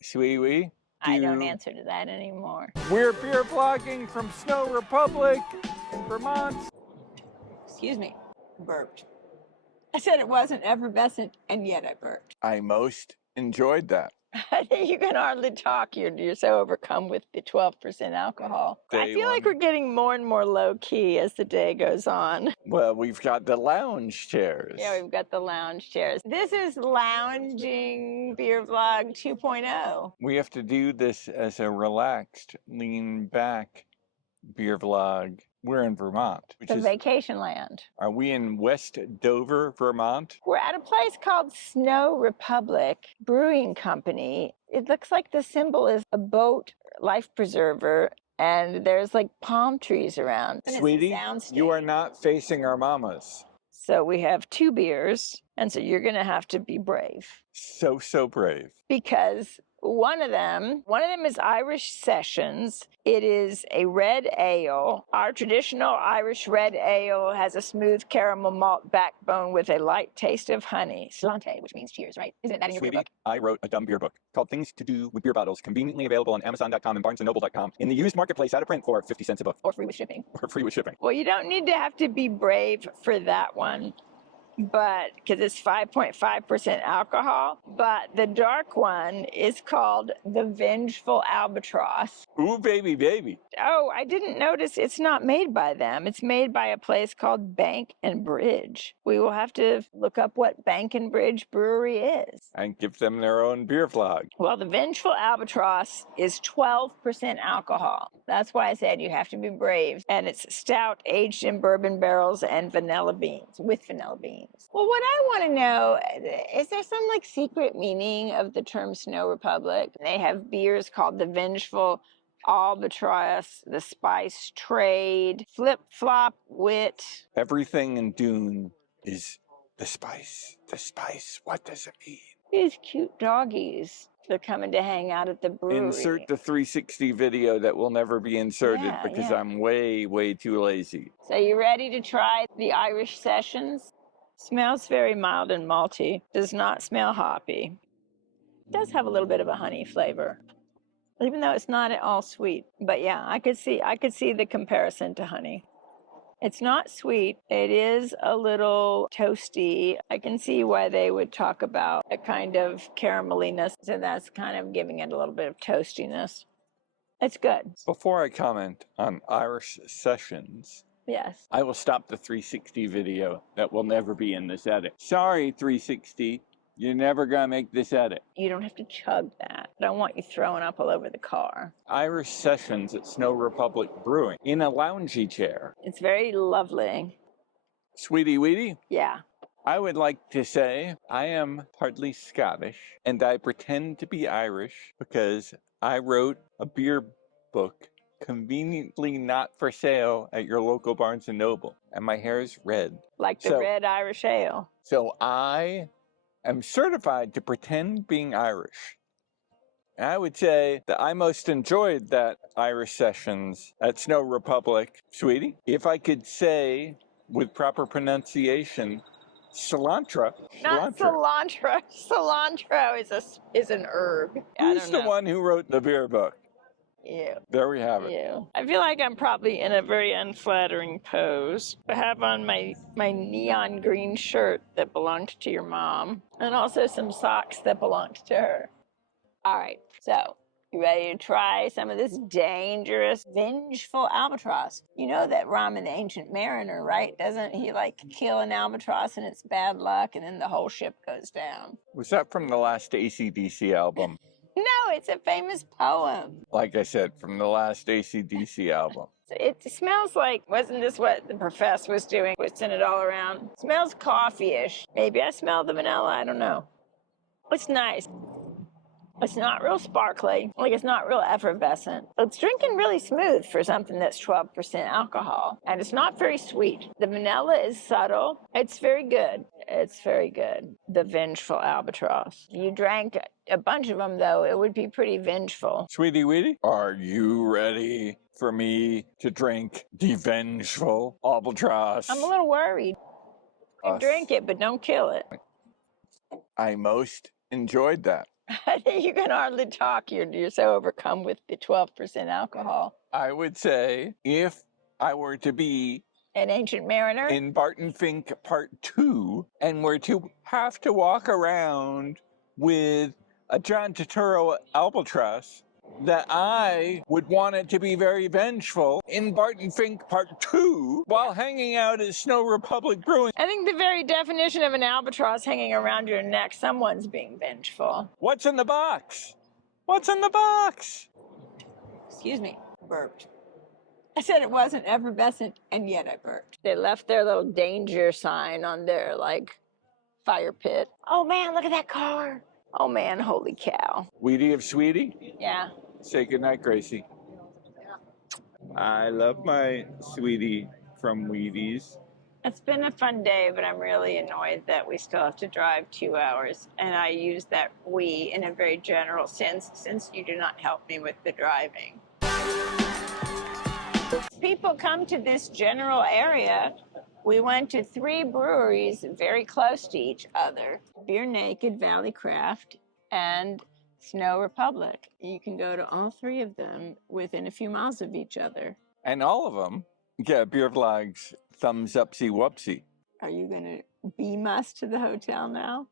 Sweetie, I don't answer to that anymore. We're beer vlogging from Snow Republic in Vermont. Excuse me, burped. I said it wasn't effervescent, and yet I burped. I most enjoyed that. You can hardly talk. You're so overcome with the 12% alcohol. I feel like we're getting more and more low-key as the day goes on. Well, we've got the lounge chairs. Yeah, we've got the lounge chairs. This is Lounging Beer Vlog 2.0. We have to do this as a relaxed, lean back beer vlog. We're in Vermont, which is vacation land. Are we in West Dover, Vermont? We're at a place called Snow Republic Brewing Company. It looks like the symbol is a boat life preserver, and there's like palm trees around. Sweetie, you are not facing our mamas. So we have 2 beers, and so you're gonna have to be brave. So brave. Because one of them is Irish Sessions. It is a red ale. Our traditional Irish red ale has a smooth caramel malt backbone with a light taste of honey. Cilantro, which means cheers, right? Isn't that in your beer book? I wrote a dumb beer book called Things to Do with Beer Bottles, conveniently available on Amazon.com and BarnesandNoble.com in the used marketplace out of print for 50 cents a book. Or free with shipping. Well, you don't need to have to be brave for that one. But because it's 5.5% alcohol, but the dark one is called the Vengeful Albatross. Ooh, baby. Oh, I didn't notice it's not made by them. It's made by a place called Bank and Bridge. We will have to look up what Bank and Bridge Brewery is. And give them their own beer vlog. Well, the Vengeful Albatross is 12% alcohol. That's why I said you have to be brave. And it's stout, aged in bourbon barrels and vanilla beans, with vanilla beans. Well, what I want to know, is there some like secret meaning of the term Snow Republic? They have beers called the Vengeful Albatross, the Spice Trade, Flip Flop Wit. Everything in Dune is the spice. The spice, what does it mean? These cute doggies. They're coming to hang out at the brewery. Insert the 360 video that will never be inserted because I'm way too lazy. So you ready to try the Irish Sessions? Smells very mild and malty. Does not smell hoppy. It does have a little bit of a honey flavor, even though it's not at all sweet. But yeah, I could see the comparison to honey. It's not sweet. It is a little toasty. I can see why they would talk about a kind of carameliness. So that's kind of giving it a little bit of toastiness. It's good. Before I comment on Irish Sessions, yes, I will stop the 360 video that will never be in this edit. Sorry, 360. You're never gonna make this edit. You don't have to chug that. I don't want you throwing up all over the car. Irish Sessions at Snow Republic Brewing in a loungy chair. It's very lovely. Sweetie Weetie? Yeah. I would like to say I am partly Scottish and I pretend to be Irish because I wrote a beer book conveniently not for sale at your local Barnes & Noble. And my hair is red. Like the red Irish ale. So I am certified to pretend being Irish. And I would say that I most enjoyed that Irish Sessions at Snow Republic. Sweetie, if I could say with proper pronunciation, cilantro. Not cilantro. Cilantro is an herb. Who's the one who wrote the beer book? You. There we have it. You. I feel like I'm probably in a very unflattering pose. I have on my neon green shirt that belonged to your mom, and also some socks that belonged to her. All right, so you ready to try some of this dangerous, vengeful albatross? You know that Ramen the Ancient Mariner, right? Doesn't he like kill an albatross and it's bad luck, and then the whole ship goes down? Was that from the last AC/DC album? No, it's a famous poem. Like I said, from the last AC/DC album. It smells like, wasn't this what the professor was doing? Twisting it all around. It smells coffee-ish. Maybe I smell the vanilla, I don't know. It's nice. It's not real sparkly, like it's not real effervescent. It's drinking really smooth for something that's 12% alcohol, and it's not very sweet. The vanilla is subtle. It's very good. It's very good. The Vengeful Albatross. If you drank a bunch of them, though, it would be pretty vengeful. Sweetie Weetie, are you ready for me to drink the Vengeful Albatross? I'm a little worried. Drink it, but don't kill it. I most enjoyed that. I think you can hardly talk. You're so overcome with the 12% alcohol. I would say if I were to be An ancient mariner? in Barton Fink Part 2 and were to have to walk around with a John Turturro albatross, that I would want it to be very vengeful in Barton Fink Part 2 while hanging out at Snow Republic Brewing. I think the very definition of an albatross hanging around your neck, someone's being vengeful. What's in the box? What's in the box? Excuse me, burped. I said it wasn't effervescent, and yet I burped. They left their little danger sign on their, fire pit. Oh, man, look at that car. Oh, man, holy cow. Wheatie of Sweetie? Yeah. Say goodnight, Gracie. I love my Sweetie from Wheaties. It's been a fun day, but I'm really annoyed that we still have to drive 2 hours. And I use that we in a very general sense, since you do not help me with the driving. People come to this general area. We went to 3 breweries very close to each other. Beer Naked, Valley Craft, and Snow Republic. You can go to all 3 of them within a few miles of each other. And all of them get BeerVlogs thumbs upsy whoopsie. Are you going to beam us to the hotel now?